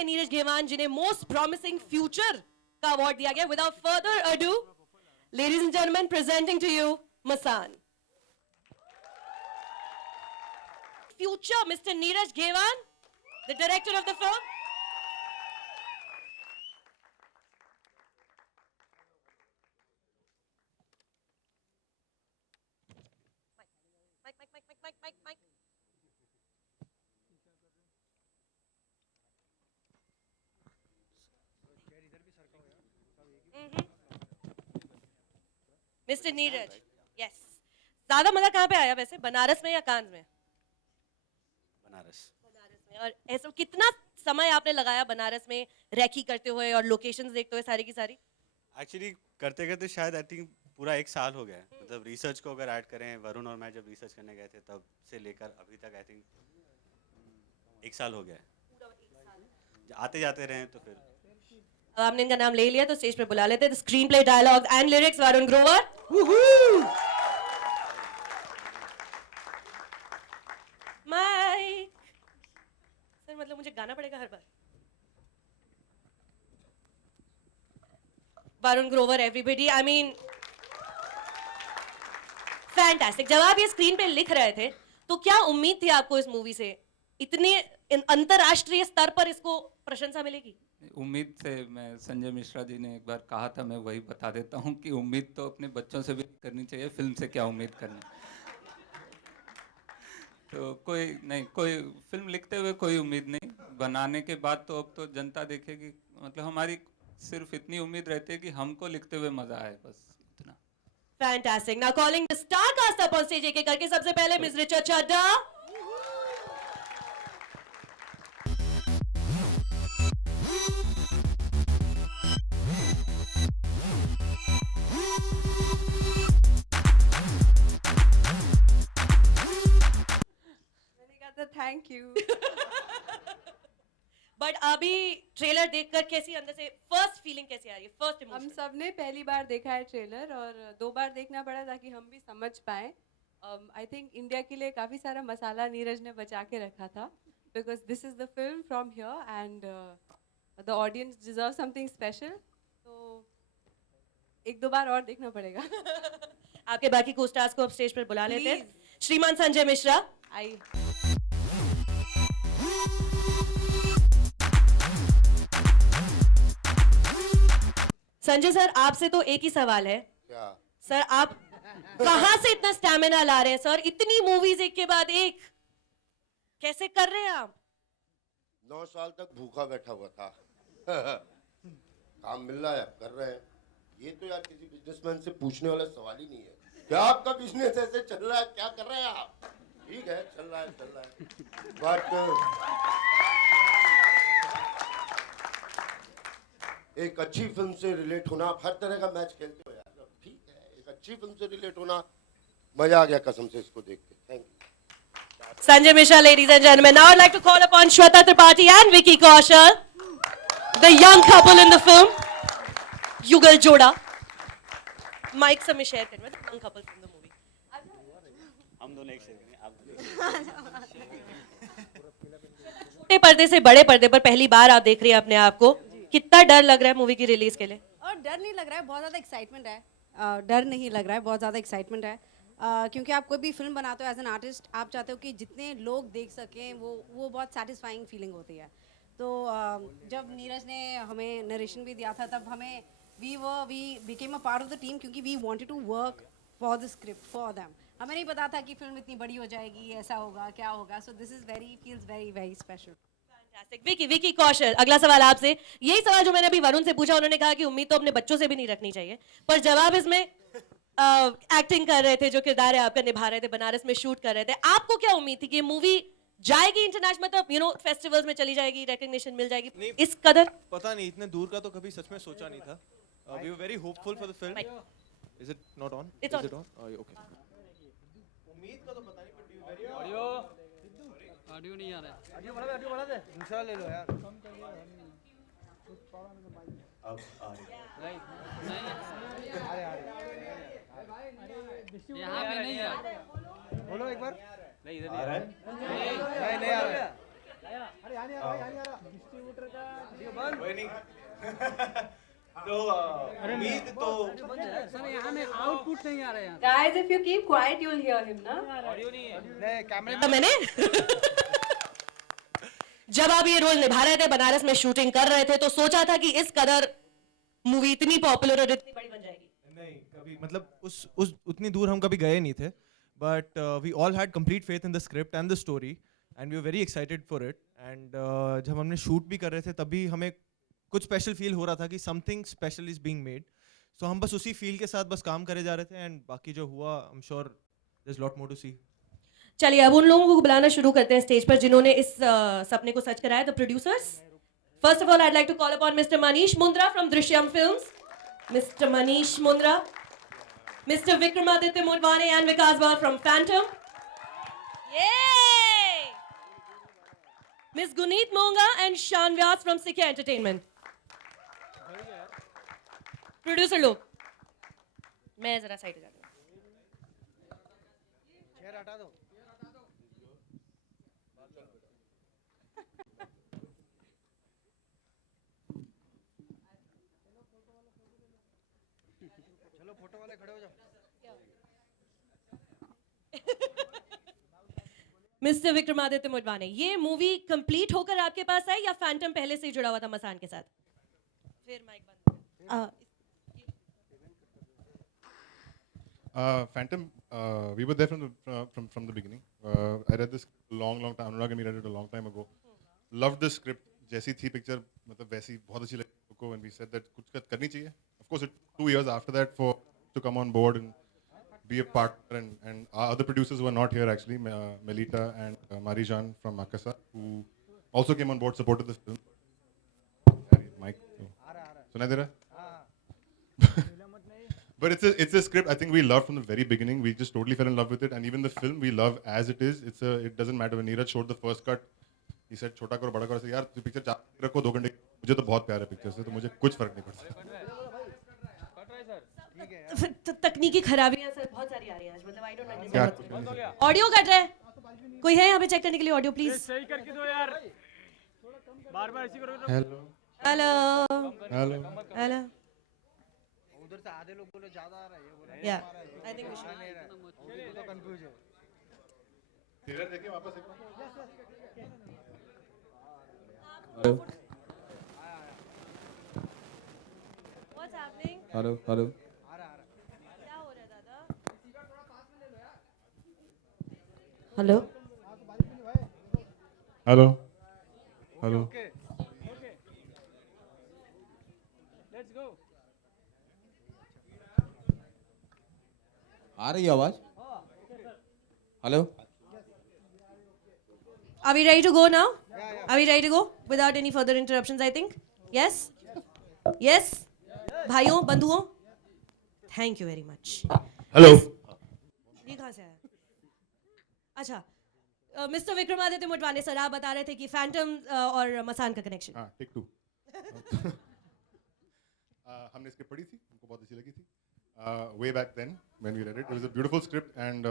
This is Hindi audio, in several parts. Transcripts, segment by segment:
हैं नीरज घेवान, जिन्हें मोस्ट प्रॉमिसिंग फ्यूचर का अवार्ड दिया गया। Without further ado, ladies and gentleman, presenting to you Masaan. Future mister Neeraj Ghaywan, the director of the film. Mike. Mister Neeraj, yes. ज्यादा मजा कहाँ पे आया वैसे, बनारस में या कांज में? बनारस में। और ऐसा कितना समय आपने लगाया बनारस में रैकी करते हुए और लोकेशंस देखते हुए सारी की सारी? एक्चुअली करते करते शायद आई थिंक पूरा 1 साल हो गया है। मतलब रिसर्च को अगर ऐड करें, वरुण और मैं जब रिसर्च करने गए थे तब से लेकर अभी तक आई थिंक 1 साल हो गया है। आते जाते रहे तो फिर अब आपने इनका नाम ले लिया तो स्टेज पे बुला लेते हैं। Screenplay, dialogues and lyrics, Varun Grover. Mike sir, मतलब मुझे गाना पड़ेगा हर बार? Varun Grover, everybody, I mean fantastic. जब आप ये स्क्रीन पे लिख रहे थे तो क्या उम्मीद थी आपको इस मूवी से? इतने अंतरराष्ट्रीय स्तर पर इसको प्रशंसा मिलेगी? उम्मीद से, मैं संजय मिश्रा जी ने एक बार कहा था, मैं वही बता देता हूँ कि उम्मीद तो अपने बच्चों से भी करनी चाहिए, फिल्म से क्या उम्मीद करनी। तो कोई फिल्म लिखते हुए कोई उम्मीद नहीं, बनाने के बाद तो अब तो जनता देखेगी। मतलब हमारी सिर्फ इतनी उम्मीद रहती है कि हमको लिखते हुए मजा आए, बस इतना। Fantastic. Now calling the star cast up on stage एक एक करके। सबसे पहले miss Richa Chadha. Thank you. But अभी ट्रेलर देखकर कैसी अंदर से फर्स्ट फीलिंग कैसी आ रही है, फर्स्ट हम इमोशन? सबने पहली बार देखा है ट्रेलर और 2 बार देखना पड़ा ताकि हम भी समझ पाए। आई थिंक इंडिया के लिए काफ़ी सारा मसाला नीरज ने बचा के रखा था, because this is the film from here and the audience deserve something special. तो 1-2 बार और देखना पड़ेगा। आपके बाकी को स्टार्स को अब स्टेज पर बुला लेते हैं। Please. श्रीमान संजय मिश्रा। आई संजय सर, आपसे तो एक ही सवाल है। क्या? सर, आप कहां से इतना स्टैमिना ला रहे हैं सर? इतनी मूवीज एक के बाद एक कैसे कर रहे हैं आप? 9 साल तक भूखा बैठा हुआ था। काम मिल रहा है, कर रहे हैं। ये तो यार किसी बिजनेसमैन से पूछने वाला सवाल ही नहीं है। क्या आपका बिजनेस ऐसे चल रहा है? क्या कर रहे हैं आप? ठीक है, चल रहा है। बट एक अच्छी फिल्म से रिलेट होना, आप हर तरह का मैच खेलते हो यार, ठीक है। एक अच्छी फिल्म से रिलेट होना, मजा आ गया कसम से इसको देख के। Thank you. Sanjay Mishra, ladies and gentlemen. Now I'd like to call upon Shweta Tripathi and Vicky Kaushal, the young couple in the film. Yugal Joda. Mic से मैं share करूँगा, the young couple from the movie. हम दोनों एक शेयर करेंगे, आप छोटे पर्दे से बड़े पर्दे पर पहली बार आप देख रही हैं अपने आप को। कितना डर लग रहा है मूवी की रिलीज के लिए? और डर नहीं लग रहा है, बहुत ज़्यादा एक्साइटमेंट है। डर नहीं लग रहा है, बहुत ज़्यादा एक्साइटमेंट है। क्योंकि आप कोई भी फिल्म बनाते हो एज एन आर्टिस्ट, आप चाहते हो कि जितने लोग देख सकें वो बहुत सेटिस्फाइंग फीलिंग होती है। तो जब नीरज ने हमें नरेशन भी दिया था तब हमें we became a part of the team, क्योंकि we wanted to work for the script for them. हमें नहीं पता था कि फिल्म इतनी बड़ी हो जाएगी, ऐसा होगा, क्या होगा। So this is feels very very special. Vicky Kaushal, अगला सवाल आपसे। यही सवाल जो मैंने अभी वरुण से पूछा, उन्होंने कहा कि उम्मीद तो अपने बच्चों से भी नहीं रखनी चाहिए, पर जब आप इसमें एक्टिंग कर रहे थे, जो किरदार है आपका निभा रहे थे, बनारस में शूट कर रहे थे, आपको क्या उम्मीद थी कि ये मूवी जाएगी इंटरनेशनल, मतलब फेस्टिवल्स में चली जाएगी, रिकॉग्निशन मिल जाएगी? इस कदर पता नहीं, इतने दूर का तो कभी सच में सोचा नहीं था। We were very hopeful for the film. Is it not on? It's on. Is it on? Okay. उम्मीद का तो पता नहीं, but we were very audio नहीं आ रहा है। ऑडियो बढ़ा दे, दूसरा ले लो यार। अब आ रही है। यहाँ पे नहीं है। बोलो एक बार। नहीं, इधर आ रहा है? नहीं आ रहा है। तो उम्मीद तो सर यहाँ में आउटपुट नहीं आ रहा है यहाँ Guys, if you keep quiet, you'll hear him, na? तो मैंने जब आप ये रोल निभा रहे थे, बनारस में शूटिंग कर रहे थे, तो सोचा था कि इस कदर मूवी इतनी पॉपुलर और इतनी बड़ी बन जाएगी? नहीं, कभी मतलब उस उतनी दूर हम कभी गए नहीं थे, but we all had complete faith in the script and the story and we were very excited for it and जब हमने शूट भी कर रहे थे तभी हमें कुछ स्पेशल फील हो रहा था कि something special is being made, so हम बस उसी फील के साथ बस काम करे जा रहे थे एंड बाकी जो हुआ I am sure there is lot more to see. चलिए अब उन लोगों को बुलाना शुरू करते हैं स्टेज पर जिन्होंने इस सपने को सच कराया, the producers. First of all I'd like to call upon Mr. Manish Mundra from Drishyam Films. Mr. Manish Mundra, Mr. Vikramaditya Modwane and Vikas Bal from Phantom. Yay! Miss Guneet Monga and Shan Vyas from Sikya Entertainment. Producer लोग, मैं जरा साइड हो जाती हूँ. चलो फोटो वाले खड़े हो जाओ. मिस्टर विक्रमादित्य मोडवाने, ये मूवी कंप्लीट होकर आपके पास आई या फैंटम पहले से ही जुड़ा हुआ था मसान के साथ? फिर माइक बंद. Phantom, we were there from the beginning. I read this long time. Anurag and me read it a long time ago. Loved the script. जैसी थी पिक्चर मतलब वैसी बहुत अच्छी लगी को and we said that कुछ करनी चाहिए. Of course, it 2 years after that for to come on board and be a partner and our other producers who are not here actually, Melita and Marijan from Makassar, who also came on board, supported the film. Mike, सुना दे रहा? But it's a script I think we loved from the very beginning. We just totally fell in love with it, and even the film we love as it is. It doesn't matter. When Neeraj showed the first cut, he said छोटा करो बड़ा करो. ऐसे यार तू पिक्चर रखो 2 घंटे. मुझे तो बहुत प्यार है पिक्चर से, तो मुझे कुछ फर्क नहीं पड़ता. तकनीकी खराबियां सर बहुत सारी आ रही हैं आज, मतलब आई डोंट क्या अंडरस्टैंड. ऑडियो कट रहा है, कोई है यहाँ पे चेक करने के लिए ऑडियो प्लीज? सही करके दो यार, बार-बार ऐसे करो. Hello hello hello hello. उधर से आधे लोग बोले ज्यादा आ रहा है, ये बोले या आई थिंक वी शुड. तो कंफ्यूज है. ट्रेलर देखे वापस एक बार. What's happening? हेलो हेलो क्या हो रहा है दादा? Hello hello hello. Let's go. आ रही है आवाज? Hello. Are we ready to go now? Are we ready to go without any further interruptions? I think. Yes. Yes. भाइयों बंधुओं, thank you very much. Hello. ये कहाँ से आया? अच्छा, मिस्टर विक्रमादित्य मोडवाने सर, आप बता रहे थे कि फैंटम और मसान का कनेक्शन. हाँ टेक 2. हमने इसके पढ़ी थी, हमको बहुत अच्छी लगी थी. Way back then when we read it, it was a beautiful script and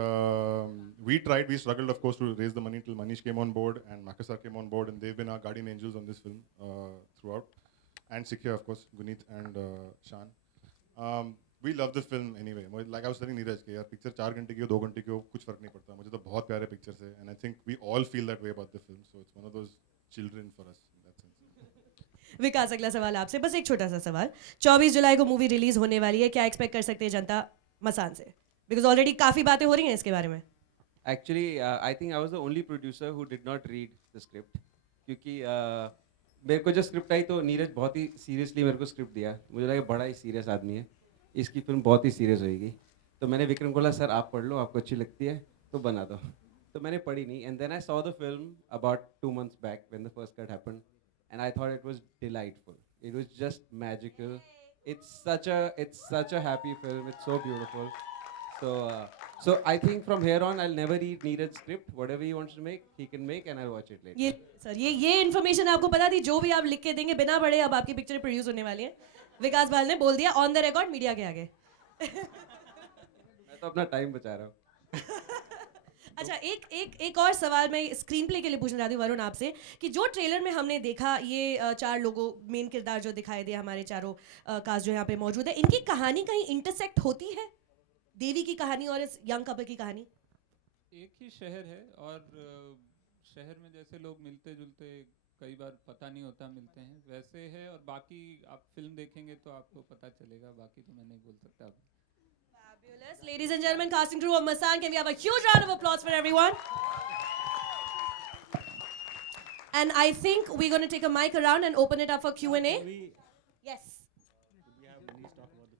we struggled of course to raise the money till Manish came on board and Makassar came on board, and they've been our guardian angels on this film throughout, and Sikya of course, Guneet and Shan. We love the film anyway. Like I was telling Neeraj कि यार पिक्चर 4 घंटे की हो 2 घंटे की हो कुछ फर्क नहीं पड़ता. मुझे तो बहुत प्यार है पिक्चर से, and I think we all feel that way about the film, so it's one of those children for us in that sense. विकास, अगला सवाल आपसे, बस एक छोटा सा सवाल. 24 जुलाई को मूवी रिलीज होने वाली है, क्या एक्सपेक्ट कर सकते हैं जनता मसान से? बिकॉज ऑलरेडी काफी बातें हो रही हैं इसके बारे में. Actually, I think I was the only producer who did not read the script. क्योंकि मेरे को जो स्क्रिप्ट आई तो नीरज बहुत ही सीरियसली मेरे को स्क्रिप्ट दिया. मुझे लगा बड़ा ही सीरियस आदमी है, इसकी फिल्म बहुत ही सीरियस होएगी. तो मैंने विक्रम को बोला सर आप पढ़ लो, आपको अच्छी लगती है तो बना दो. तो मैंने पढ़ी नहीं, and then I saw the film about 2 months back when the first cut happened, and I thought it was delightful. It was just magical. It's such a happy film. It's so beautiful. So I think from here on I'll never read Neeraj's script. Whatever he wants to make, he can make, and I'll watch it later. ये सर ये इन्फॉर्मेशन आपको पता थी? जो भी आप लिख के देंगे बिना पढ़े अब आपकी पिक्चर प्रोड्यूस होने वाली है. विकास बाल ने बोल दिया ऑन द रिकॉर्ड मीडिया के आगे. मैं तो अपना टाइम बचा रहा हूँ. अच्छा, एक और सवाल मैं स्क्रीन प्ले के लिए पूछना चाहती हूँ वरुण आपसे कि जो ट्रेलर में हमने देखा ये चार लोगों मेन किरदार जो दिखाई दिया हमारे चारों कास्ट जो यहाँ पे मौजूद है, इनकी कहानी कहीं इंटरसेक्ट होती है? देवी की कहानी और इस यंग कपल की कहानी? एक ही शहर है और शहर में जैसे लोग मिलते जुलते कई बार पता नहीं होता मिलते हैं वैसे है, और बाकी आप फिल्म देखेंगे तो आपको पता चलेगा, बाकी तो मैं नहीं बोल सकता अभी। Fabulous. Ladies and gentlemen, casting crew of Masaan, can we have a huge round of applause for everyone? And I think we're going to take a mic around and open it up for Q&A. Yes.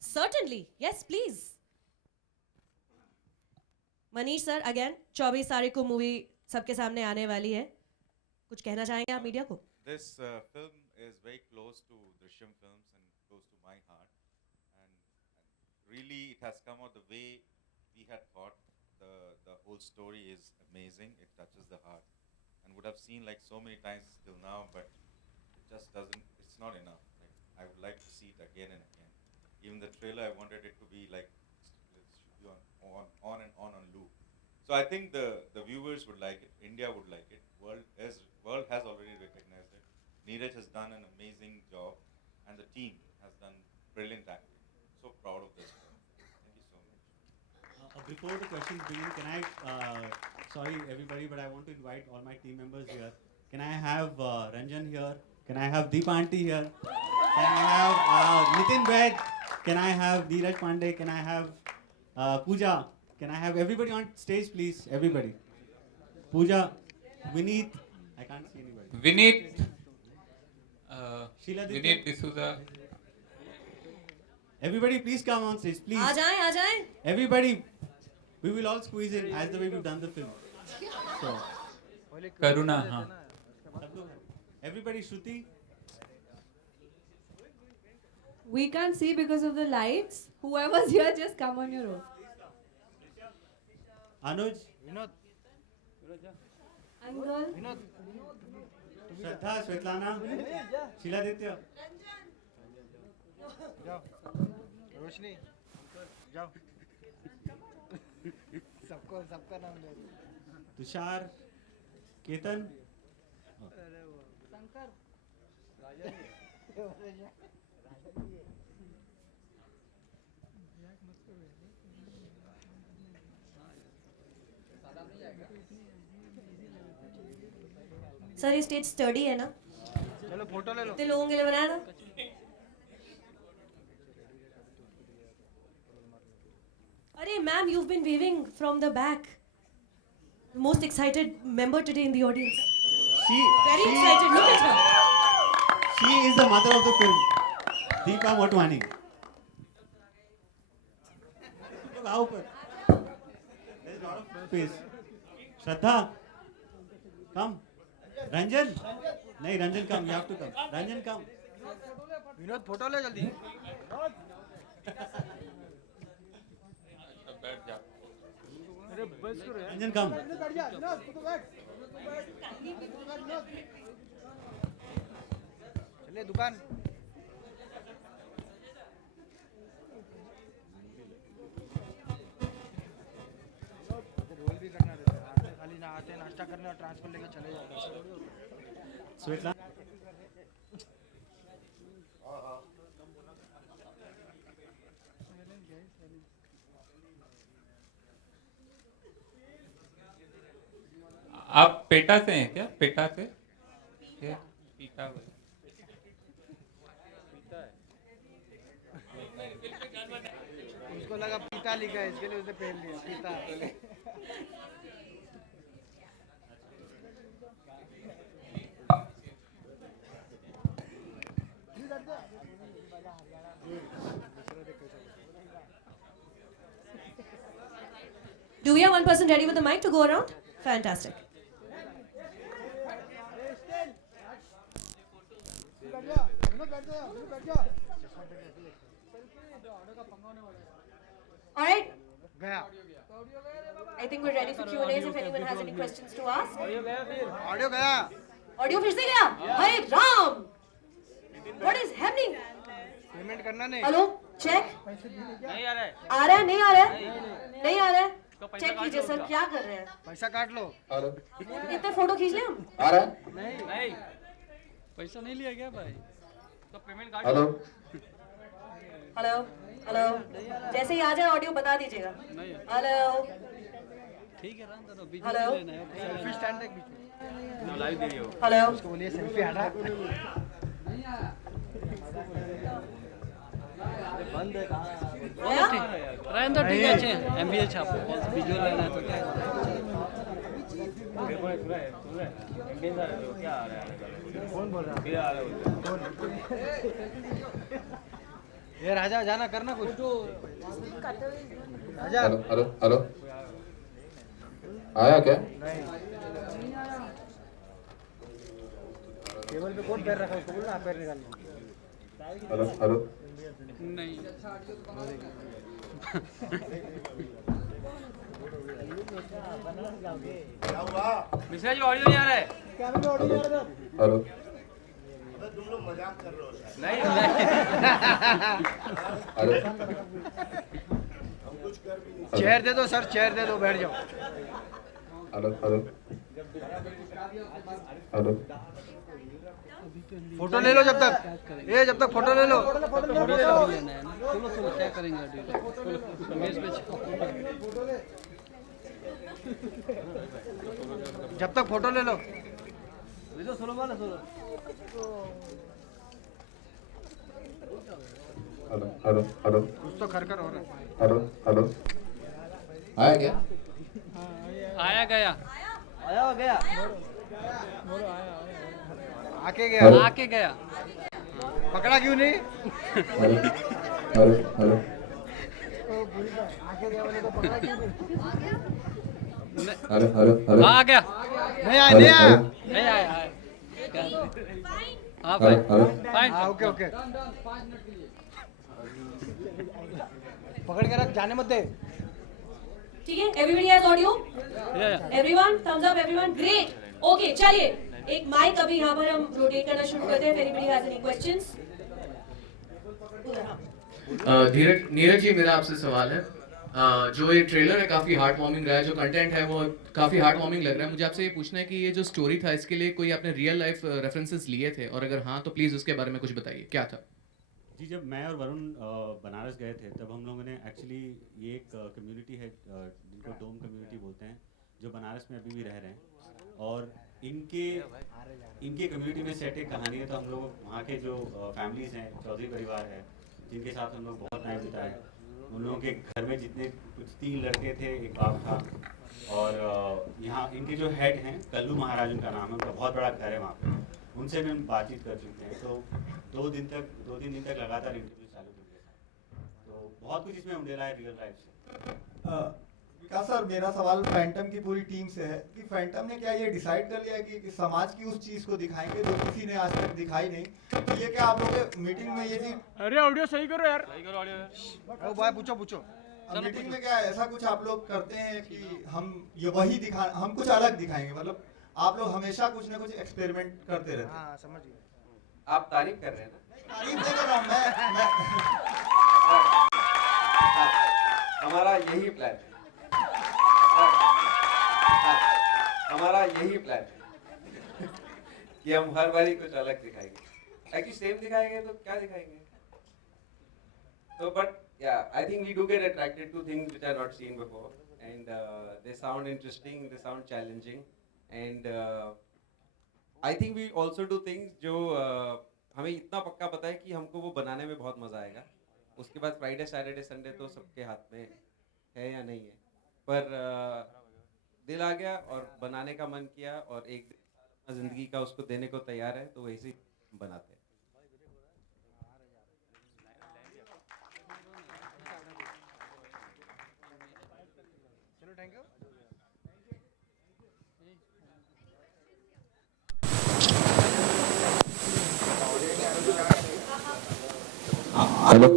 Certainly. Yes, please. Manish sir, again, 24 तारीख को मूवी सबके सामने आने वाली है. कुछ कहना चाहेंगे आप मीडिया को? This film is very close to Drishyam films and close to my heart. And really, it has come out the way we had thought. The whole story is amazing. It touches the heart, and would have seen like so many times till now, but it just doesn't. It's not enough. Like I would like to see it again and again. Even the trailer, I wanted it to be like it should be on and on loop. So I think the viewers would like it. India would like it. World has already recognized it. Neeraj has done an amazing job, and the team has done brilliant acting. So proud of this film. Thank you so much. Before the questions begin, can I, sorry everybody, but I want to invite all my team members here. Can I have Ranjan here? Can I have Deepa Aunty here? Can I have Nitin Bed? Can I have Neeraj Pandey? Can I have Pooja? Can I have everybody on stage, please? Everybody. Pooja, Vineet. I can't see anybody. Vineet. Sheila Vineet D'Souza. Everybody, please come on stage, please. आ जाएं. Everybody, we will all squeeze in as the way we've done the film. So, Karuna, हाँ. Everybody, Shruti. We can't see because of the lights. Whoever's here, just come on your own. Anuj. Uncle. Shraddha, Svetlana. Sheila Ditya. रोशनी जाओ सबका नाम ले तुषार केतन शंकर सर ये स्टेज स्टडी है ना? चलो फोटो ले लो. कितने लोगों के लिए बनाया था? अरे ma'am, you've been waving from the back. The most excited member today in the audience. Very excited. Look at her. She is the mother of the film. Deepa Motwani. Look how ऊपर. There's a lot of space. Shraddha, come. Ranjan. नहीं, Ranjan come. You have to come. Ranjan come. Vinod photo ले जल्दी. बैठ जा. अरे बस करो यार. Ranjan come. बैठ जा. विनोद तू तो बैठ. चले दुकान. रोल भी करना रहता है. आते खाली ना आते नाश्ता करने और ट्रांसफर लेके चले जाते. Svetlana. आप पेटा से हैं क्या? पेटा से? पीटा उसको लगा पीता लिखा है इसके लिए उसने पहन लिया पीता. Do we have one person ready with the mic to go around? Fantastic. All right. I think we're ready for Q&As if anyone has any questions to ask. Audio गया. Audio फिर से गया? Hey Ram! What is happening? Payment करना नहीं. Hello? Check. नहीं आ रहा है. आ रहा है? नहीं आ रहा है? नहीं आ रहा है? चेक कीजिए सर, क्या कर रहे हैं? पैसा काट लो। हेलो इतने फोटो खींच ले हम। आ रहा है? नहीं पैसा नहीं लिया गया भाई, तो पेमेंट काट हेलो हेलो हेलो, जैसे ही आ जाए ऑडियो बता दीजिएगा। नहीं हेलो ठीक है, रहने दो, बीच हेलो। में लेना है। सेल्फी स्टैंड एक बीच में। लाइव वीडियो हेलो उसको बोलिए सेल्फी हटा। बंद है कहाँ? रहने दो, ठीक है, अच्छे एमबीए छाप विजुअल लेना है तो क्या कौन बोल रहा है? ये राजा जाना करना कुछ। राजा हेलो हेलो हेलो आया क्या? नहीं टेबल पे कौन पैर रखा है उसको बोलना पैर निकाल लो। हेलो हेलो नहीं क्या हुआ? मिश्रा जी ऑडियो नहीं आ रहा है। हेलो अबे तुम लोग मजाक कर रहे हो शायद। नहीं हेलो हम कुछ कर भी नहीं। चेयर दे दो सर, चेयर दे दो, बैठ जाओ। हेलो हेलो हेलो फोटो ले लो जब तक, ये जब तक फोटो ले लो। लेना है ना, चलो क्या करेंगे ऑडियो मेज पे जब तक फोटो ले लो। हेलो हेलो हेलो कुछ तो कर हो रहा है। हेलो हेलो आया क्या? आया गया आके गया। आके गया। पकड़ा क्यों नहीं? हेलो हेलो हेलो आके गया बोले तो पकड़ा क्यों नहीं? हेलो हेलो हेलो आ गया। नहीं आया, नहीं आया। नहीं आया हाँ हेलो फाइन हेलो फाइन। हाँ ओके ओके। पकड़ के रख, जाने मत दे। ठीक है, everybody has audio, everyone thumbs up, everyone great. Okay चलिए, एक माइक अभी यहाँ पर हम रोटेट करना शुरू करते हैं। Everybody has any questions? Neeraj ji, मेरा आपसे सवाल है। जो ये ट्रेलर है काफ़ी हार्ट वार्मिंग रहा है, जो कंटेंट है वो काफ़ी हार्ट वार्मिंग लग रहा है। मुझे आपसे ये पूछना है कि ये जो स्टोरी था इसके लिए कोई आपने रियल लाइफ रेफरेंसेस लिए थे, और अगर हाँ तो प्लीज़ उसके बारे में कुछ बताइए, क्या था? जी, जब मैं और वरुण बनारस गए थे तब हम लोगों ने एक्चुअली ये एक कम्युनिटी है जिनको डोम कम्युनिटी बोलते हैं, जो बनारस में अभी भी रह रहे हैं, और इनके कम्युनिटी में सेट एक कहानी है। तो हम लोग वहाँ के जो फैमिलीज़ हैं, चौधरी परिवार है, जिनके साथ हम लोग बहुत टाइम बिताए, उन लोगों के घर में जितने कुछ 3 लड़के थे, एक बाप था, और यहाँ इनके जो हेड हैं कल्लू महाराज उनका नाम है, उनका बहुत बड़ा घर है वहाँ पे। उनसे भी हम बातचीत कर चुके हैं। तो 2-3 दिन तक लगातार इंटरव्यू चालू थे उनके साथ। तो बहुत कुछ इसमें उंडेला है रियल लाइफ से। विकास सर, मेरा सवाल फैंटम की पूरी टीम से है कि फैंटम ने क्या ये डिसाइड कर लिया कि समाज की उस चीज को दिखाएंगे जो किसी ने आज तक दिखाई नहीं? तो ये क्या आप लोग के मीटिंग में ये चीज, अरे ऑडियो सही करो यार। सही करो ऑडियो। ओ भाई पूछो। मीटिंग में क्या ऐसा कुछ आप लोग करते हैं कि हम ये वही हम कुछ अलग दिखाएंगे? मतलब आप लोग हमेशा कुछ ना कुछ एक्सपेरिमेंट करते रहते हैं। हाँ समझ गए। आप तारीफ कर रहे हैं ना? तारीफ नहीं कर रहा हूँ मैं हमारा यही प्लान है। हमारा यही प्लान है कि हम हर बारी कुछ अलग दिखाएंगे। एक्चुअली सेम दिखाएंगे तो क्या दिखाएंगे? तो but yeah, I think we do get attracted to things which are not seen before, and they sound interesting, they sound challenging, and I think we also do things जो हमें इतना पक्का पता है कि हमको वो बनाने में बहुत मज़ा आएगा। उसके बाद फ्राइडे सैटरडे संडे तो सबके हाथ में है या नहीं है, पर दिल आ गया और बनाने का मन किया, और एक ज़िंदगी का उसको देने को तैयार है, तो वैसे ही बनाते हैं। चलो थैंक यू। हेलो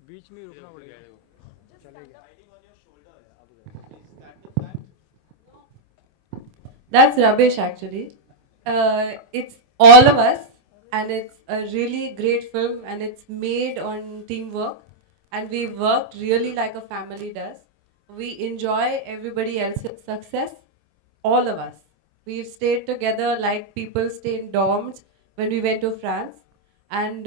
बीच में रुकना पड़ेगा। चलेगा। That's rubbish, actually. It's all of us, and it's a really great film, and it's made on teamwork, and we worked really like a family does. We enjoy everybody else's success, all of us. We've stayed together like people stay in dorms when we went to France, and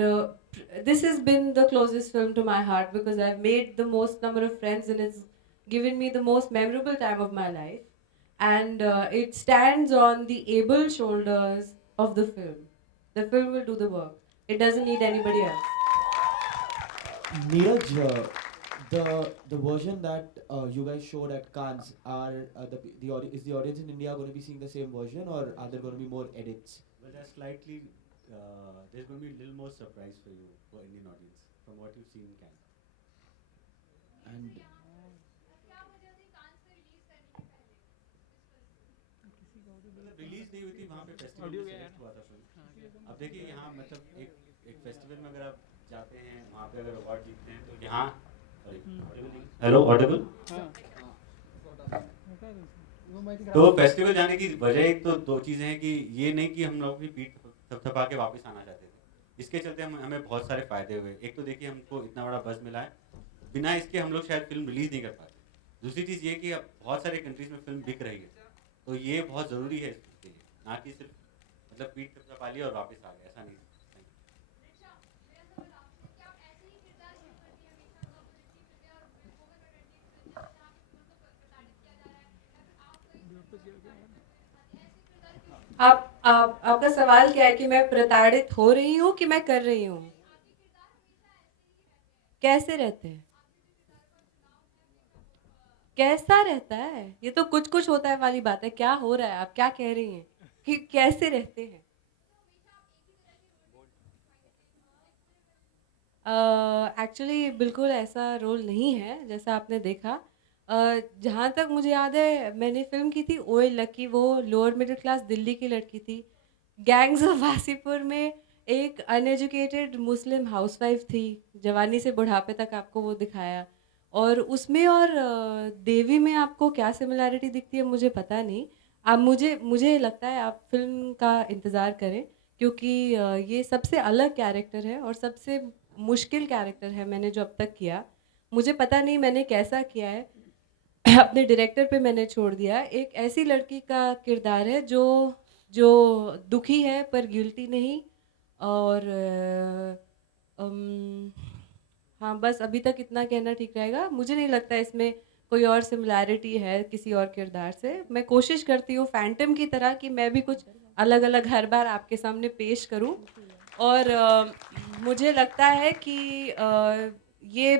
this has been the closest film to my heart because I've made the most number of friends, and it's given me the most memorable time of my life, and it stands on the able shoulders of the film. The film will do the work. It doesn't need anybody else. Neeraj, the version that you guys showed at Cannes are is the audience in India going to be seeing the same version, or are there going to be more edits? Well, there's slightly, there's going to be a little more surprise for you, for Indian audience, from what you've seen in Cannes. And release नहीं हुई थी वहाँ पे फेस्टिवल में सेलेक्ट हुआ था फिल्म. अब देखिए यहाँ मतलब एक फेस्टिवल में अगर आप जाते हैं वहाँ पे अगर अवार्ड जीतते हैं तो यहाँ हेलो ऑडिबल. तो फेस्टिवल जाने की वजह एक तो दो चीज़ें हैं कि ये नहीं कि हम लोग की पीठ थपथपा के वापस आना चाहते थे. इसके चलते हमें बहुत सारे फ़ायदे हुए. एक तो देखिए हमको इतना बड़ा बज़ मिला है, बिना इसके हम लोग शायद फिल्म रिलीज़ नहीं कर पाते. दूसरी चीज़ ये कि अब बहुत सारे कंट्रीज़ में फिल्म बिक रही है, तो ये बहुत ज़रूरी है इसके लिए, ना कि सिर्फ मतलब पीठ थपथपा लिया और वापस आ गया, ऐसा नहीं. आपका सवाल क्या है कि मैं प्रताड़ित हो रही हूँ कि मैं कर रही हूँ? कैसे रहते हैं? कैसा रहता है? ये तो कुछ कुछ होता है वाली बात है. क्या हो रहा है? आप क्या कह रही हैं कि कैसे रहते हैं? एक्चुअली बिल्कुल ऐसा रोल नहीं है जैसा आपने देखा. जहाँ तक मुझे याद है मैंने फिल्म की थी ओए लकी. वो लोअर मिडिल क्लास दिल्ली की लड़की थी. गैंग्स ऑफ वासीपुर में एक अनएजुकेटेड मुस्लिम हाउसवाइफ थी. जवानी से बुढ़ापे तक आपको वो दिखाया. और उसमें और देवी में आपको क्या सिमिलैरिटी दिखती है मुझे पता नहीं. आप मुझे लगता है आप फिल्म का इंतज़ार करें क्योंकि ये सबसे अलग कैरेक्टर है और सबसे मुश्किल कैरेक्टर है मैंने जो अब तक किया. मुझे पता नहीं मैंने कैसा किया है. अपने डायरेक्टर पे मैंने छोड़ दिया. एक ऐसी लड़की का किरदार है जो दुखी है पर गिल्टी नहीं. और हाँ बस अभी तक इतना कहना ठीक रहेगा. मुझे नहीं लगता इसमें कोई और सिमिलैरिटी है किसी और किरदार से. मैं कोशिश करती हूँ फैंटम की तरह कि मैं भी कुछ अलग अलग हर बार आपके सामने पेश करूँ. और मुझे लगता है कि ये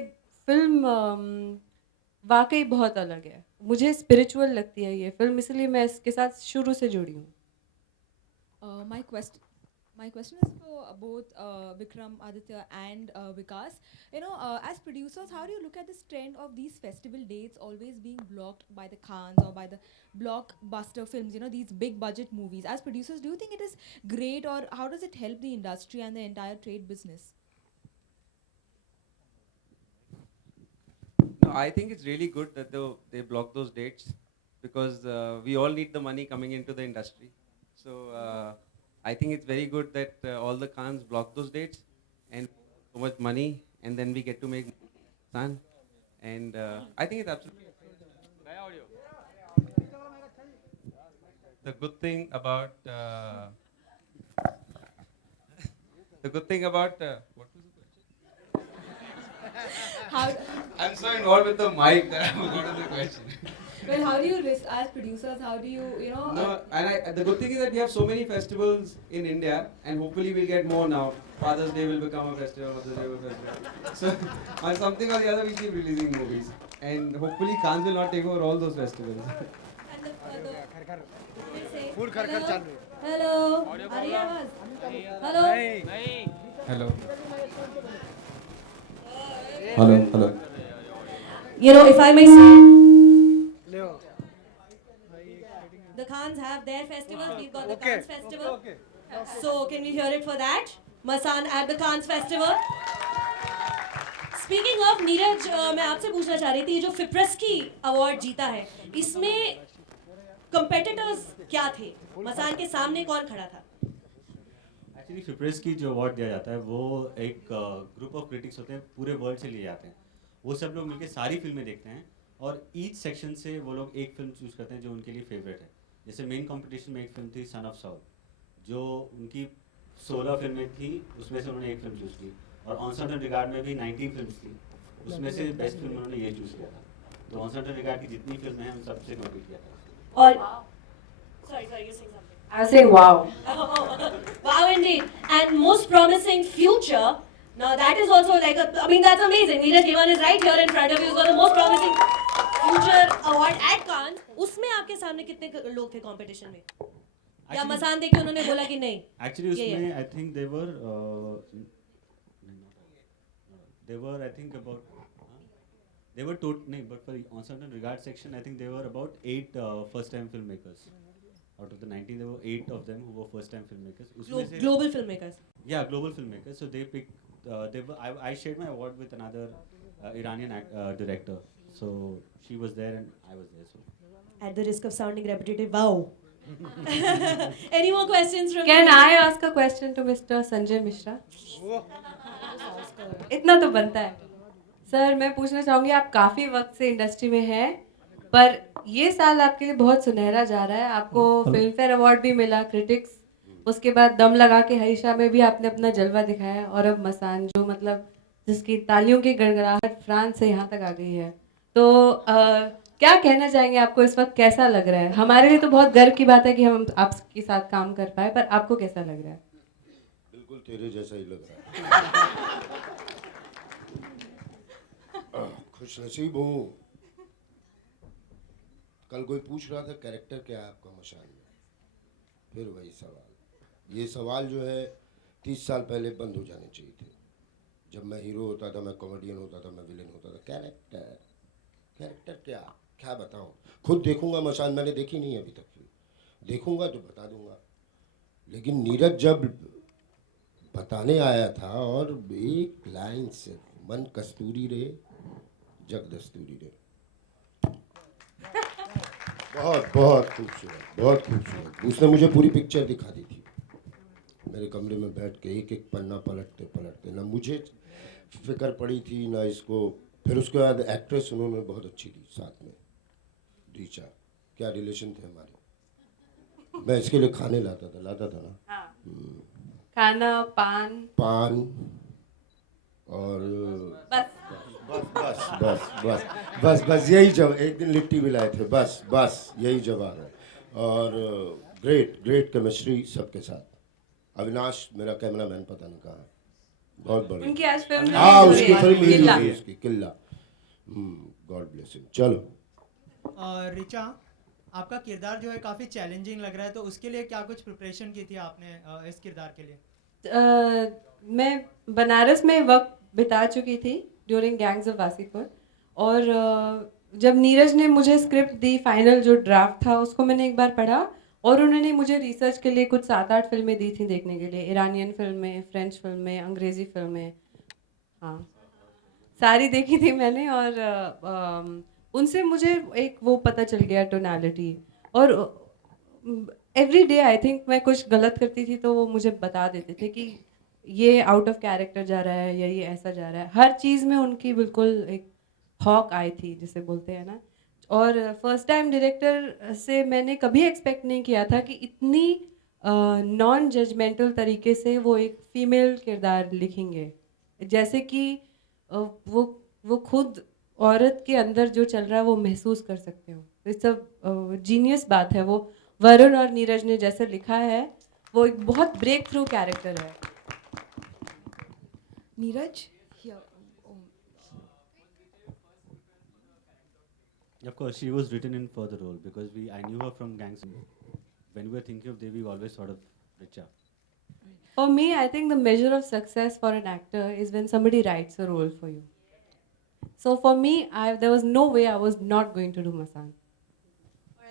फिल्म वाकई बहुत अलग है. मुझे स्पिरिचुअल लगती है ये फिल्म, इसलिए मैं इसके साथ शुरू से जुड़ी हूँ. My question is for both Vikram, Aditya, and Vikas. As producers, how do you look at this trend of these festival dates always being blocked by the Cannes or by the blockbuster films? These big budget movies. As producers, do you think it is great, or how does it help the industry and the entire trade business? No, I think it's really good that they block those dates because we all need the money coming into the industry. So I think it's very good that all the Cannes block those dates and so much money, and then we get to make Masaan. And I think it's absolutely the good thing about what was the question? I'm so involved with the mic that I forgot the question. Well, how do you risk as producers? How do you No, and the good thing is that we have so many festivals in India, and hopefully we'll get more now. Father's Day will become a festival, Mother's Day will be a festival. So on something or the other, we keep releasing movies, and hopefully Cannes will not take over all those festivals. Hello. Hello. Hello. Hello. If I may say, the Khans have their festival. We've got the Cannes festival. So can we hear it for that? Masaan at the Cannes festival. Speaking of Neeraj, मैं आपसे पूछना चाह रही थी जो फिप्रेस की अवार्ड जीता है, इसमें कंपेटिटर्स क्या थे? मसान के सामने कौन खड़ा था? एक्चुअली फिप्रेस की जो अवार्ड दिया जाता है वो एक ग्रुप ऑफ क्रिटिक्स होते हैं, पूरे वर्ल्ड से लिए जाते हैं। वो सब लोग मिलकर सारी फिल्में देखते हैं और ईच सेक्शन से वो लोग एक फिल्म चूज़ करते हैं जो उनके लिए फेवरेट है। जैसे मेन कंपटीशन में एक फिल्म थी सन ऑफ साउथ, जो उनकी 16 फिल्में थी, उसमें से उन्होंने एक फिल्म चूज़ की। और ऑन सर्टेन रिगार्ड में भी 19 फिल्म थी, उसमें से बेस्ट फिल्म उन्होंने ये चूज़ किया था। तो ऑन सर्टेन रिगार्ड की जितनी फिल्में हैं उन सबसे कम्पीट किया था। और sorry, you're saying something. I say wow. Wow, indeed. And most promising future. Now that is also like I mean that's amazing. Neeraj Givan is right here in front of you. He's got the most promising future award at Cannes. उसमें आपके सामने कितने लोग थे कंपटीशन में? या मसान देख के उन्होंने बोला कि नहीं? Actually उसमें I think they were I think about they were नहीं, but for on certain regard section I think they were about 8 first time filmmakers. Out of the 90 there were 8 of them who were first time filmmakers. Global filmmakers. Yeah, global filmmakers. So they picked I shared my award with another Iranian director. So she was there and I was there. So At the risk of sounding repetitive, wow. Any more questions from Can you? I ask a question to Mr. Sanjay Mishra? इतना तो बनता है। सर मैं पूछना चाहूँगी, आप काफ़ी वक्त से इंडस्ट्री में हैं, पर ये साल आपके लिए बहुत सुनहरा जा रहा है। आपको फिल्म फेयर अवार्ड भी मिला, क्रिटिक्स, उसके बाद दम लगा के हरीशा में भी आपने अपना जलवा दिखाया, और अब मसान जो मतलब जिसकी तालियों की गड़गड़ाहट फ्रांस से यहाँ तक आ गई है। तो क्या कहना चाहेंगे, आपको इस वक्त कैसा लग रहा है? हमारे लिए तो बहुत गर्व की बात है कि हम आपके साथ काम कर पाए, पर आपको कैसा लग रहा है? बिल्कुल तेरे जैसा ही लग रहा है। खुश नसीब हूँ। कल कोई पूछ रहा था कैरेक्टर क्या है आपका मशान में, फिर वही सवाल। ये सवाल जो है 30 साल पहले बंद हो जाने चाहिए थे। जब मैं हीरो होता था, मैं कॉमेडियन होता था, मैं विलेन होता था। कैरेक्टर क्या बताऊँ? खुद देखूंगा मशान, मैंने देखी नहीं अभी तक, देखूंगा तो बता दूंगा। लेकिन नीरज जब बताने आया था और एक लाइन से मन कस्तूरी रे जग दस्तूरी रे, बहुत खूबसूरत। उसने मुझे पूरी पिक्चर दिखा दी थी मेरे कमरे में बैठ के, एक एक पन्ना पलटते ना मुझे फिक्र पड़ी थी ना इसको। फिर उसके बाद एक्ट्रेस उन्होंने बहुत अच्छी दी साथ में, रीचा। क्या रिलेशन थे हमारे। मैं इसके लिए खाने लाता था ना। हाँ। खाना, पान और बस यही जवाब। एक दिन लिट्टी भी लाए थे, बस यही जवाब है। और ग्रेट केमिस्ट्री सबके साथ। अविनाश मेरा कैमरामैन पता नहीं कहाँ है, बहुत बड़ा। उनकी आज फिल्म उसकी फिल्म रिलीज हुई, उसकी किल्ला। God bless him. चलो रिचा, आपका किरदार जो है काफ़ी चैलेंजिंग लग रहा है, तो उसके लिए क्या कुछ प्रिपरेशन की थी आपने इस किरदार के लिए? मैं बनारस में वक्त बिता चुकी थी ड्यूरिंग गैंग्स ऑफ वासीपुर, और जब नीरज ने मुझे स्क्रिप्ट दी, फाइनल जो ड्राफ्ट था उसको मैंने एक बार पढ़ा, और उन्होंने मुझे रिसर्च के लिए कुछ 7-8 फिल्में दी थी देखने के लिए। ईरानियन फिल्में, फ्रेंच फिल्में, अंग्रेज़ी फिल्में, हाँ सारी देखी थी मैंने। और उनसे मुझे एक वो पता चल गया टोनैलिटी। और एवरी डे आई थिंक मैं कुछ गलत करती थी तो वो मुझे बता देते थे कि ये आउट ऑफ कैरेक्टर जा रहा है या ये ऐसा जा रहा है। हर चीज़ में उनकी बिल्कुल एक हॉक आई थी जिसे बोलते हैं ना। और फर्स्ट टाइम डायरेक्टर से मैंने कभी एक्सपेक्ट नहीं किया था कि इतनी नॉन जजमेंटल तरीके से वो एक फीमेल किरदार लिखेंगे, जैसे कि वो खुद औरत के अंदर जो चल रहा है वो महसूस कर सकते हो। ये सब जीनियस बात है। वो वरुण और नीरज ने जैसे लिखा है वो एक बहुत ब्रेक थ्रू कैरेक्टर है। Neeraj, here. Of course, she was written in for the role because I knew her from Gangs. When we were thinking of Devi, we always thought of Richa. For me, I think the measure of success for an actor is when somebody writes a role for you. So for me, there was no way I was not going to do Masaan.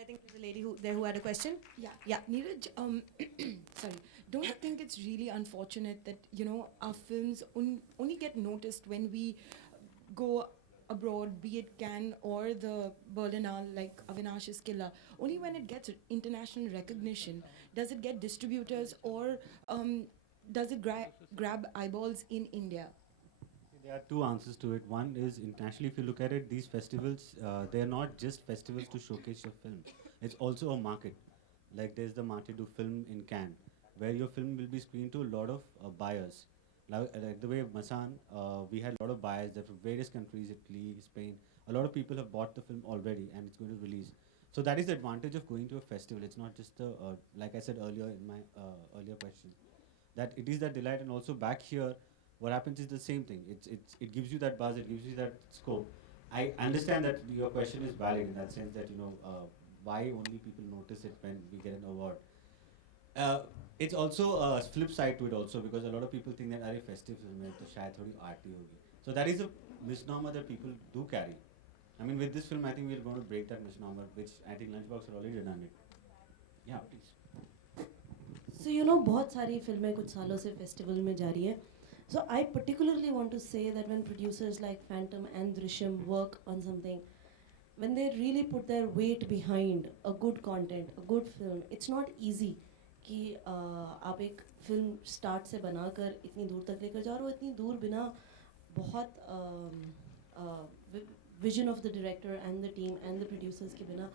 I think there's a lady who had a question. Yeah, Neeraj, sorry. Don't you think it's really unfortunate that, our films only get noticed when we go abroad, be it Cannes or the Berlinale, like Avinash's Killa, only when it gets international recognition does it get distributors, or does it grab eyeballs in India? There are two answers to it. One is internationally, if you look at it, these festivals, they're not just festivals to showcase your film. It's also a market. Like there's the Marché du Film in Cannes, where your film will be screened to a lot of buyers. Like the way Masaan, we had a lot of buyers that from various countries, Italy, Spain. A lot of people have bought the film already and it's going to release. So that is the advantage of going to a festival. It's not just the, like I said earlier in my earlier question, that it is that delight, and also back here, what happens is the same thing. It gives you that buzz, it gives you that scope. I understand that your question is valid in that sense that, why only people notice it when we get an award. It's also a flip side to it also, because a lot of people think that are festive film hai to shayad thodi arty hogi. So that is a misnomer that people do carry. I mean, with this film, I think we're going to break that misnomer, which I think Lunchbox are already done it. Yeah, please. So बहुत सारी फिल्में कुछ सालों से फेस्टिवल में जारी है. So I particularly want to say that when producers like Phantom and Drishyam work on something, when they really put their weight behind a good content, a good film, it's not easy कि आप एक फिल्म स्टार्ट से बनाकर इतनी दूर तक लेकर जाओ, और इतनी दूर बिना बहुत vision of the director and the team and the producers के बिना.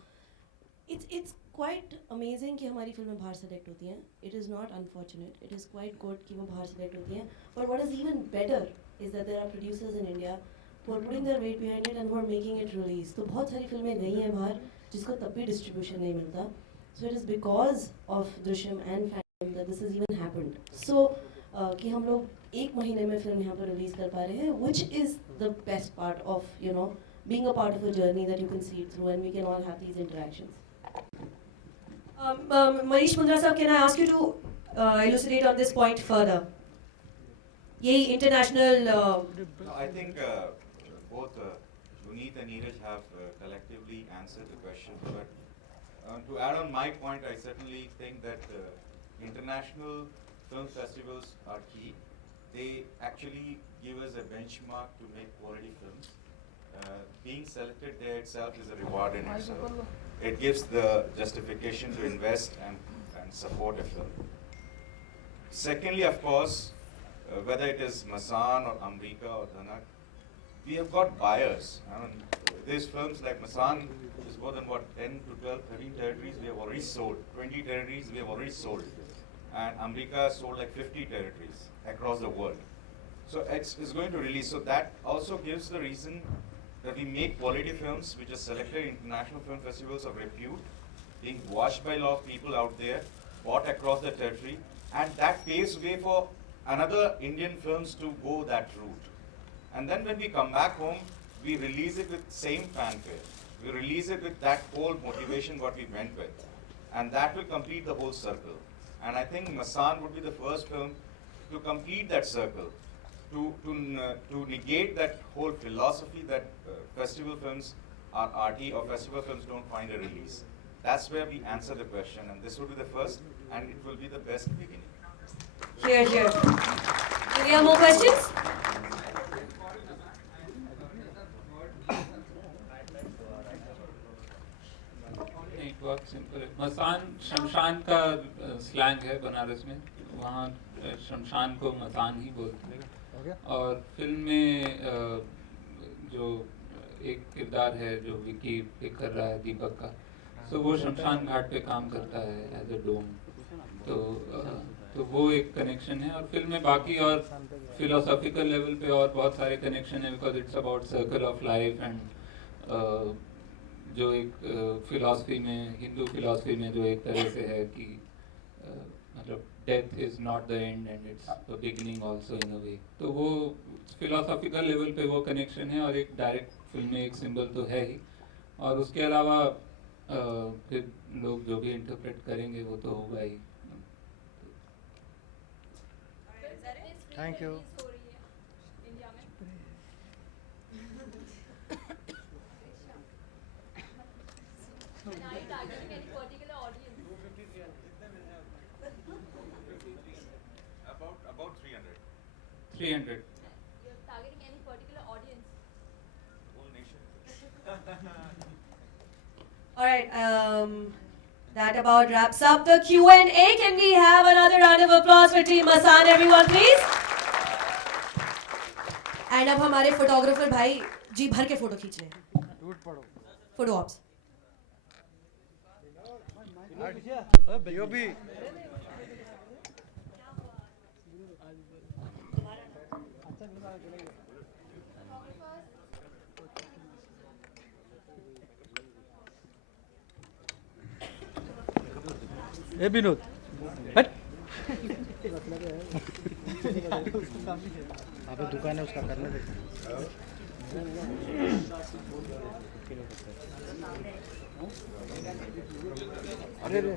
It's quite amazing कि हमारी फिल्में बाहर सेलेक्ट होती हैं. It is not unfortunate. It is quite good कि वो बाहर सेलेक्ट होती हैं. But what is even better is that there are producers in India who are putting their weight behind it and who are making it release. तो बहुत सारी फिल्में गई हैं बाहर जिसको तब भी डिस्ट्रीब्यूशन नहीं मिलता. So it is because of Drishyam and Phantom that this has even happened. So कि हम लोग एक महीने में फिल्म यहाँ पर रिलीज कर पा रहे हैं, which is the best part of being a part of a journey that you can see it through and we can all have these interactions. Manish Mundra sir, can I ask you to elucidate on this point further? यही international. No, I think both Puneet and Neeraj have collectively answered the question, but to add on my point, I certainly think that international film festivals are key. They actually give us a benchmark to make quality films. Being selected there itself is a reward in itself. It gives the justification to invest and support a film. Secondly, of course, whether it is Masaan or Amrika or Dhanak, we have got buyers. I mean, these films like Masaan is more than 10 to 12, 13 territories we have already sold. 20 territories we have already sold. And Amrika sold like 50 territories across the world. So it's going to release. So that also gives the reason that we make quality films which are selected in international film festivals of repute, being watched by a lot of people out there, bought across the territory, and that paves way for another Indian films to go that route. And then when we come back home, we release it with same fanfare. We release it with that whole motivation what we went with. And that will complete the whole circle. And I think Masaan would be the first film to complete that circle, to negate that whole philosophy that festival films are arty or festival films don't find a release. That's where we answer the question, and this will be the first, and it will be the best beginning. Here, here. Do we have more questions? It works simple. Masaan शमशान का स्लैंग है बनारस में. वहाँ शमशान को मसान ही बोलते हैं. और फिल्म में जो एक किरदार है जो विकी पे कर रहा है दीपक का, तो वो शमशान घाट पे काम करता है एज ए डोम. तो वो एक कनेक्शन है. और फिल्म में बाकी और फिलोसॉफिकल लेवल पे और बहुत सारे कनेक्शन है, because it's about circle of life and जो एक फिलॉसफी में, हिंदू फिलॉसफी में जो एक तरह से है कि मतलब death is not the end and it's the beginning also in a way. तो वो फिलोसॉफिकल लेवल पे वो कनेक्शन है, और एक डायरेक्ट फिल्म में एक सिंबल तो है ही. और उसके अलावा फिर लोग जो भी इंटरप्रेट करेंगे वो तो होगा ही. Thank you. About 300. 300. You're targeting any particular audience? All right, that about wraps up the Q&A. Can we have another round of applause for Team Masaan, everyone, please? And अब हमारे फोटोग्राफर भाई जी भर के फोटो खींच रहे हैं. Photo ops. ए विनोद हट अबे दुकान है उसका करने दे अरे रे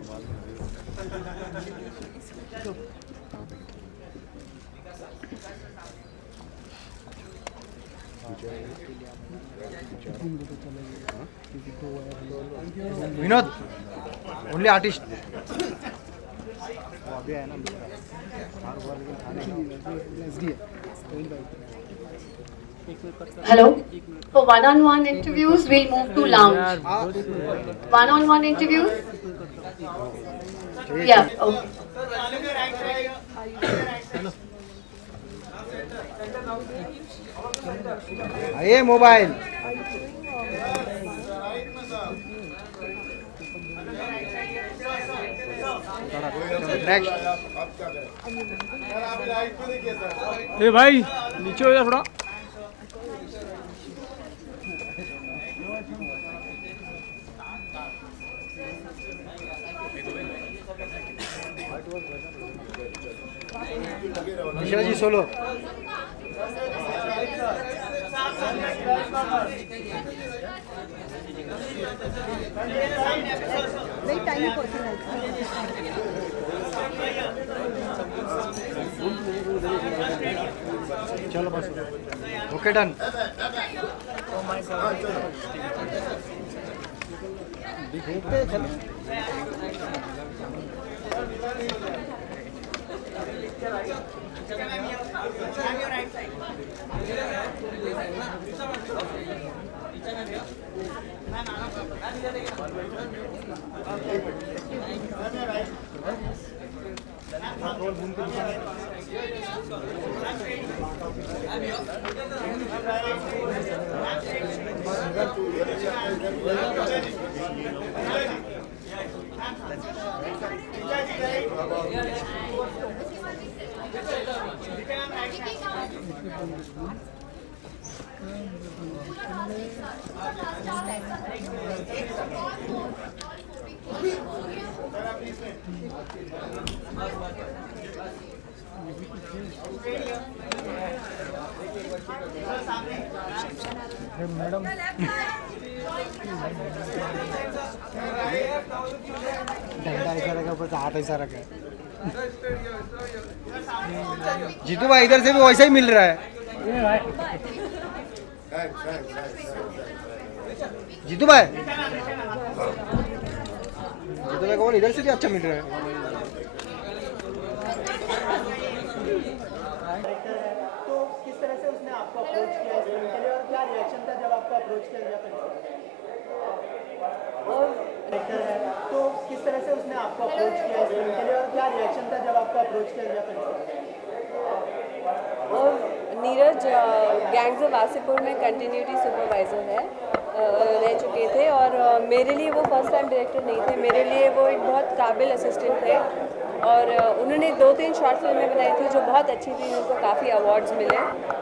विनोद ओनली आर्टिस्ट अभी है ना Hello. For one-on-one interviews, we'll move to lounge. One-on-one interviews? Yeah. Okay. आइए मोबाइल नेक्स्ट ए भाई नीचे हो जा थोड़ा Mishra ji solo Very tiny person. चलो बस ओके डन देखते चलो मैडम डंडा ऐसा रखा ऊपर हाथ ऐसा रखा है जीतू भाई इधर से भी वैसा ही मिल रहा है जीतू भाई को इधर से भी अच्छा मिल रहा है तो किस तरह से उसने आपको अप्रोच किया इस फिल्म के लिए और क्या रिएक्शन था जब आपको अप्रोच किया गया फिल्म तो किस तरह से उसने आपको अप्रोच किया इस फिल्म के लिए और क्या रिएक्शन था जब आपको अप्रोच किया गया film Neeraj gangs of Wasseypur में कंटिन्यूटी सुपरवाइज़र है रह चुके थे और मेरे लिए वो फर्स्ट टाइम डायरेक्टर नहीं थे मेरे लिए वो एक बहुत काबिल असिस्टेंट थे और उन्होंने 2-3 शॉर्ट फिल्में बनाई थी जो बहुत अच्छी थी उनको काफ़ी अवार्ड्स मिले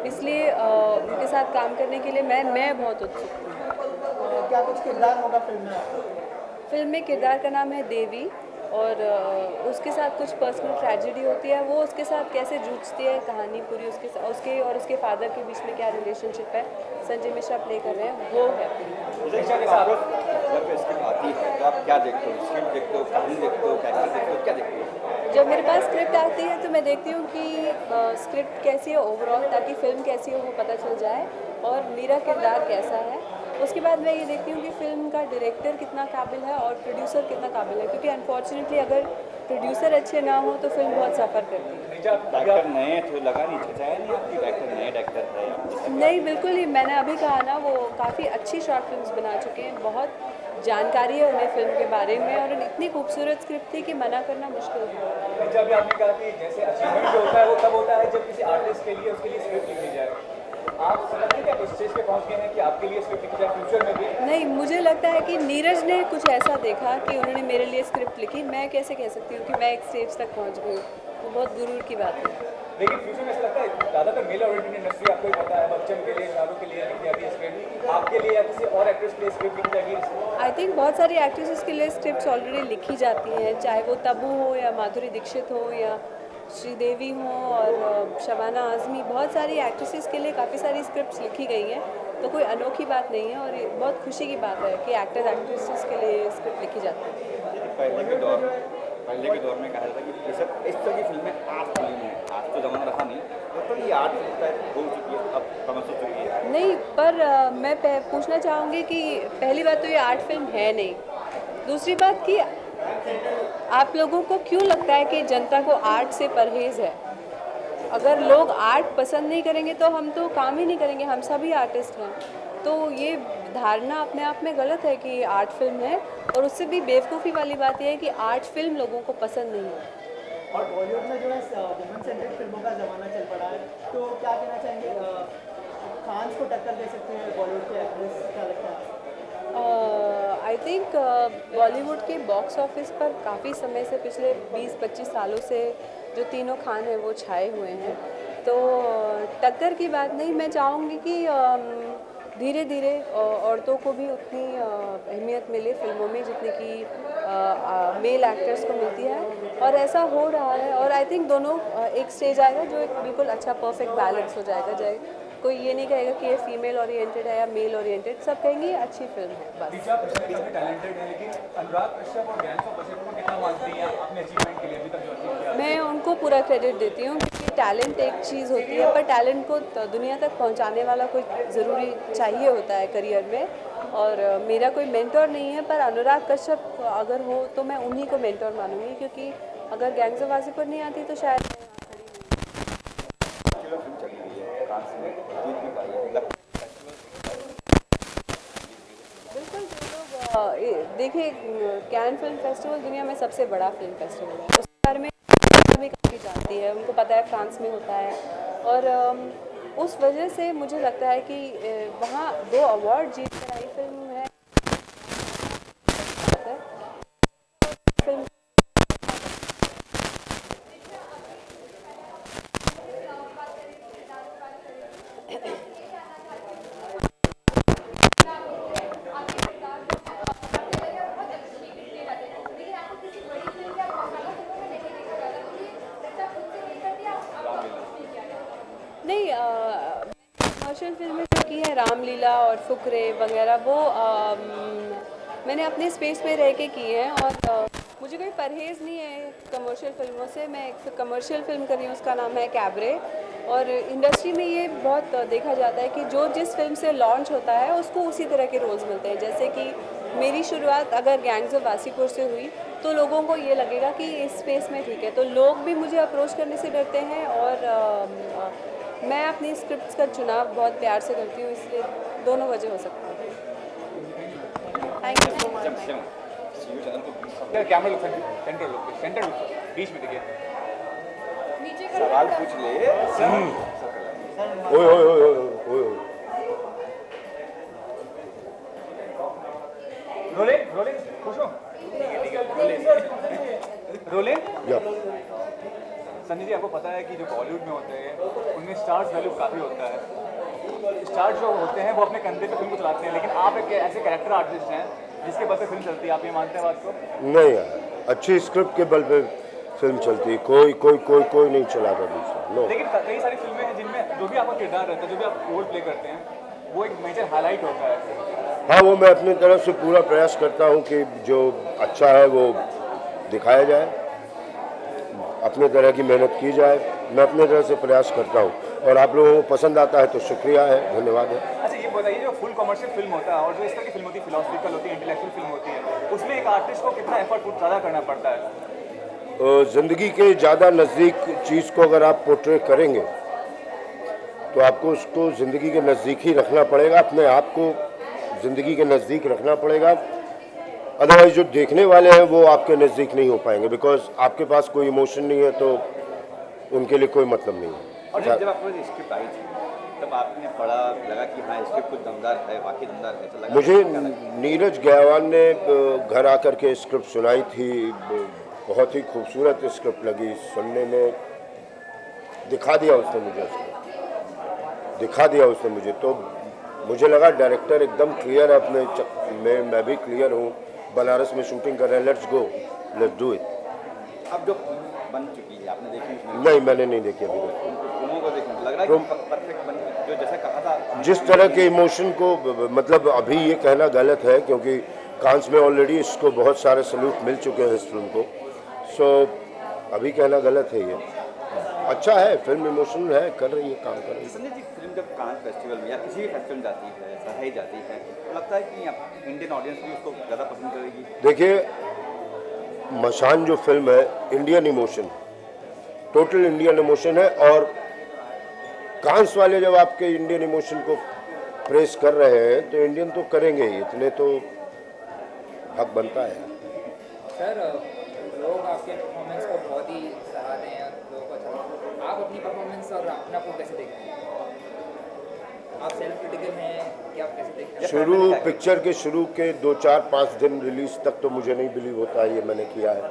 इसलिए उनके साथ काम करने के लिए मैं बहुत उत्सुक थी क्या कुछ किरदार होगा फिल्म में फिल्म में किरदार का नाम है देवी और उसके साथ कुछ पर्सनल ट्रेजेडी होती है वो उसके साथ कैसे जूझती है कहानी पूरी उसके और उसके फादर के बीच में क्या रिलेशनशिप है संजय मिश्रा प्ले कर रहे हैं वो है आप क्या देखते हो स्क्रिप्ट देखते हो कहानी देखते हो कैरेक्टर देखते हो क्या देखते हो जब मेरे पास स्क्रिप्ट आती है तो मैं देखती हूँ कि स्क्रिप्ट कैसी है ओवरऑल ताकि फिल्म कैसी हो वो पता चल जाए और मेरा किरदार कैसा है उसके बाद मैं ये देखती हूँ कि फिल्म का डायरेक्टर कितना काबिल है और प्रोड्यूसर कितना काबिल है, क्योंकि अनफॉर्चुनेटली अगर प्रोड्यूसर अच्छे ना हो तो फिल्म बहुत सफ़र करती है। डायरेक्टर नए थे, लगा नहीं चाचा नहीं आपकी डायरेक्टर नए डायरेक्टर थे? नहीं, बिल्कुल ही, मैंने अभी कहा ना, वो काफ़ी अच्छी शॉर्ट फिल्म्स बना चुके हैं, बहुत जानकारी है उन्हें फिल्म के बारे में और इतनी खूबसूरत स्क्रिप्ट थी कि मना करना मुश्किल है। जब आपने कहा कि जैसे अचीवमेंट जो होता है वो तब होता है जब किसी आर्टिस्ट के लिए उसके लिए स्क्रिप्ट लिखी जाए, आप समझते हैं क्या इस स्टेज पे पहुंच गए हैं कि आपके लिए स्क्रिप्ट लिखी जाए फ्यूचर में भी? नहीं, मुझे लगता है कि नीरज ने कुछ ऐसा देखा कि उन्होंने मेरे लिए स्क्रिप्ट लिखी, मैं कैसे कह सकती हूँ कि मैं एक स्टेज तक पहुँच गई, वो बहुत गुरूर की बात है। लेकिन फ्यूचर में ऐसा लगता है ज़्यादातर मेल ओरिएंटेड इंडस्ट्री, आपको ही पता है, बच्चन के लिए, शाहरुख के लिए लिखी जाती है स्क्रिप्ट, आपके लिए या किसी और एक्ट्रेस के लिए स्क्रिप्ट लिखी जाएगी? आई थिंक बहुत सारी एक्ट्रेसेस के लिए स्क्रिप्ट्स ऑलरेडी लिखी जाती हैं, चाहे वो तब्बू हो या माधुरी दीक्षित हो या श्रीदेवी हो और शबाना आज़मी, बहुत सारी एक्ट्रेसेस के लिए काफ़ी सारी स्क्रिप्ट्स लिखी गई हैं, तो कोई अनोखी बात नहीं है और ये बहुत खुशी की बात है कि एक्टर्स एक्ट्रेसेस के लिए स्क्रिप्ट लिखी जाती है। पहले के दौर में कहा जाता कि सब इस तरह की फिल्में आर्ट फिल्म है, आज तो जमाना रहा नहीं, तो ये आर्ट हो चुकी है, अब कम हो चुकी है। नहीं, पर मैं पूछना चाहूँगी कि पहली बात तो ये आर्ट फिल्म है नहीं, दूसरी बात कि आप लोगों को क्यों लगता है कि जनता को आर्ट से परहेज़ है? अगर लोग आर्ट पसंद नहीं करेंगे तो हम तो काम ही नहीं करेंगे, हम सभी आर्टिस्ट हैं, तो ये धारणा अपने आप में गलत है कि आर्ट फिल्म है, और उससे भी बेवकूफ़ी वाली बात यह है कि आर्ट फिल्म लोगों को पसंद नहीं है। और बॉलीवुड में जो है वुमेन सेंट्रिक फिल्मों का ज़माना चल पड़ा है, तो क्या कहना चाहेंगे, खान्स को टक्कर दे सकते हैं बॉलीवुड के एक्ट्रेस, क्या लगता है? आई थिंक बॉलीवुड के बॉक्स ऑफिस पर काफ़ी समय से, पिछले 20-25 सालों से जो तीनों खान हैं वो छाए हुए हैं, तो टक्कर की बात नहीं, मैं चाहूँगी कि धीरे धीरे औरतों को भी उतनी अहमियत मिले फिल्मों में जितनी कि मेल एक्टर्स को मिलती है, और ऐसा हो रहा है, और आई थिंक दोनों एक स्टेज आएगा जो एक बिल्कुल अच्छा परफेक्ट बैलेंस हो जाएगा, कोई ये नहीं कहेगा कि ये फीमेल ओरिएंटेड है या मेल ओरिएंटेड, सब कहेंगे ये अच्छी फिल्म है बस। रिचा टैलेंटेड है, लेकिन अनुराग कश्यप और गैंग्स ऑफ वासेपुर को कितना मानती हैं अपने अचीवमेंट के लिए अभी तक जो अचीव किया? मैं उनको पूरा क्रेडिट देती हूँ, क्योंकि टैलेंट एक चीज़ होती है, पर टैलेंट को दुनिया तक पहुँचाने वाला कोई ज़रूरी चाहिए होता है करियर में, और मेरा कोई मेंटोर नहीं है, पर अनुराग कश्यप अगर हो तो मैं उन्हीं को मेंटोर मानूंगी, क्योंकि अगर गैंग्स ऑफ वासेपुर नहीं आती तो शायद बिल्कुल। जो लोग देखिए, कैन फिल्म फेस्टिवल दुनिया में सबसे बड़ा फिल्म फेस्टिवल है, उसके बारे में भी काफ़ी जानती है, उनको पता है फ्रांस में होता है, और उस वजह से मुझे लगता है कि वहाँ 2 अवार्ड जीत कर आई फिल्म है फिल्म। नहीं, कमर्शियल फिल्में जो की है, रामलीला और फुकरे वगैरह, वो मैंने अपने स्पेस पे रह के की हैं, और मुझे कोई परहेज़ नहीं है कमर्शियल फिल्मों से। मैं एक कमर्शियल फिल्म कर रही हूँ, उसका नाम है कैबरे, और इंडस्ट्री में ये बहुत देखा जाता है कि जो जिस फिल्म से लॉन्च होता है उसको उसी तरह के रोल्स मिलते हैं। जैसे कि मेरी शुरुआत अगर गैंग्स ऑफ वासेपुर से हुई तो लोगों को ये लगेगा कि इस स्पेस में ठीक है, तो लोग भी मुझे अप्रोच करने से डरते हैं, और मैं अपनी स्क्रिप्ट्स का चुनाव बहुत प्यार से करती हूँ, इसलिए दोनों वजह हो सकती है। Thank you so much. Camera look centre look बीच में देखिए, सवाल पूछ ले। ओए ओए ओए ओए ओए, रोलिंग रोलिंग, खुश हो? रोलिंग। संजय जी, आपको पता है कि जो बॉलीवुड में होते हैं उनमें स्टार्स वैल्यू काफ़ी होता है। स्टार्स जो होते हैं वो अपने कंधे पे फिल्म को चलाते हैं, लेकिन आप एक ऐसे कैरेक्टर आर्टिस्ट हैं जिसके बल पे फिल्म चलती है, आप ये मानते हैं बात को? नहीं यार, अच्छी स्क्रिप्ट के बल पे फिल्म चलती है, कोई कोई कोई कोई नहीं चलाता दूसरा। नो, लेकिन कई सारी फिल्में हैं जिनमें जो भी आपका किरदार रहता है, जो भी आप रोल प्ले करते हैं, वो एक मेजर हाईलाइट होता है। हाँ, वो मैं अपनी तरफ से पूरा प्रयास करता हूँ कि जो अच्छा है वो दिखाया जाए, अपने तरह की मेहनत की जाए, मैं अपने तरह से प्रयास करता हूँ, और आप लोगों को पसंद आता है तो शुक्रिया है, धन्यवाद है। अच्छा, ये बताइए जो फुल कमर्शियल फिल्म होता है और जो इस तरह की फिल्म होती है, फिलोसफिकल होती है, इंटेलेक्चुअल फिल्म होती है, उसमें एक आर्टिस्ट को कितना एफर्ट ज़्यादा करना पड़ता है? ज़िंदगी के ज़्यादा नज़दीक चीज़ को अगर आप पोर्ट्रे करेंगे तो आपको उसको ज़िंदगी के नज़दीक ही रखना पड़ेगा, अपने आप को ज़िंदगी के नज़दीक रखना पड़ेगा। अदरवाइज जो देखने वाले हैं वो आपके नज़दीक नहीं हो पाएंगे, बिकॉज आपके पास कोई इमोशन नहीं है तो उनके लिए कोई मतलब नहीं है। और जब आपको स्क्रिप्ट आई थी तब आपने पढ़ा, लगा कि हाँ स्क्रिप्ट कुछ दमदार है, वाकई दमदार है, तो लगा मुझे नीरज गयावान ने घर आकर के स्क्रिप्ट सुनाई थी, बहुत ही खूबसूरत स्क्रिप्ट लगी सुनने में, दिखा दिया उसने मुझे, तो मुझे लगा डायरेक्टर एकदम क्लियर है अपने में, मैं भी क्लियर हूँ, बनारस में शूटिंग कर रहे हैं, let's go, let's do it. अब जो बन चुकी है आपने देखी? नहीं, मैंने नहीं देखी अभी तक। फिल्मों को देखने लग रहा है कि परफेक्ट बन, जो जैसा कहा था जिस तरह के इमोशन को, मतलब अभी ये कहना गलत है क्योंकि कांस में ऑलरेडी इसको बहुत सारे सल्यूट मिल चुके हैं इस फिल्म को, सो अभी कहना गलत है। ये अच्छा है, फिल्म इमोशनल है, कर रही है, काम कर रही है। संजय जी, फिल्म जब कांस फेस्टिवल में या किसी भी फेस्टिवल में जाती है, सराही जाती है, तो लगता है कि इंडियन ऑडियंस भी उसको ज़्यादा पसंद करेगी? देखिए, मसान जो फिल्म है Indian emotion, total Indian emotion है, और कांस वाले जब आपके इंडियन इमोशन को प्रेस कर रहे हैं तो इंडियन तो करेंगे ही, इतने तो हक बनता है। सर, लोग आपके परफॉर्मेंस को बहुत ही सराहते हैं, लोगों को अच्छा लगता है। आप अपनी परफॉर्मेंस और अपना को कैसे देखते हैं? आप सेल्फ क्रिटिकल हैं कि आप कैसे देखते हैं? शुरू पिक्चर के शुरू के 2, 4, 5 दिन रिलीज तक तो मुझे नहीं बिलीव होता है ये मैंने किया है,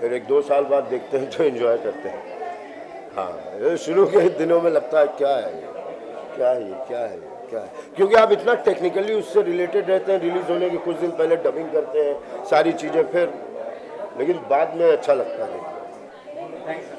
फिर 1-2 साल बाद देखते हैं तो एंजॉय करते हैं। हाँ, शुरू के दिनों में लगता है क्या है ये, क्या है ये, क्या है ये, क्या है, क्योंकि आप इतना टेक्निकली उससे रिलेटेड रहते हैं, रिलीज होने के कुछ दिन पहले डबिंग करते हैं सारी चीज़ें, फिर लेकिन बाद में अच्छा लगता है। थैंक्स।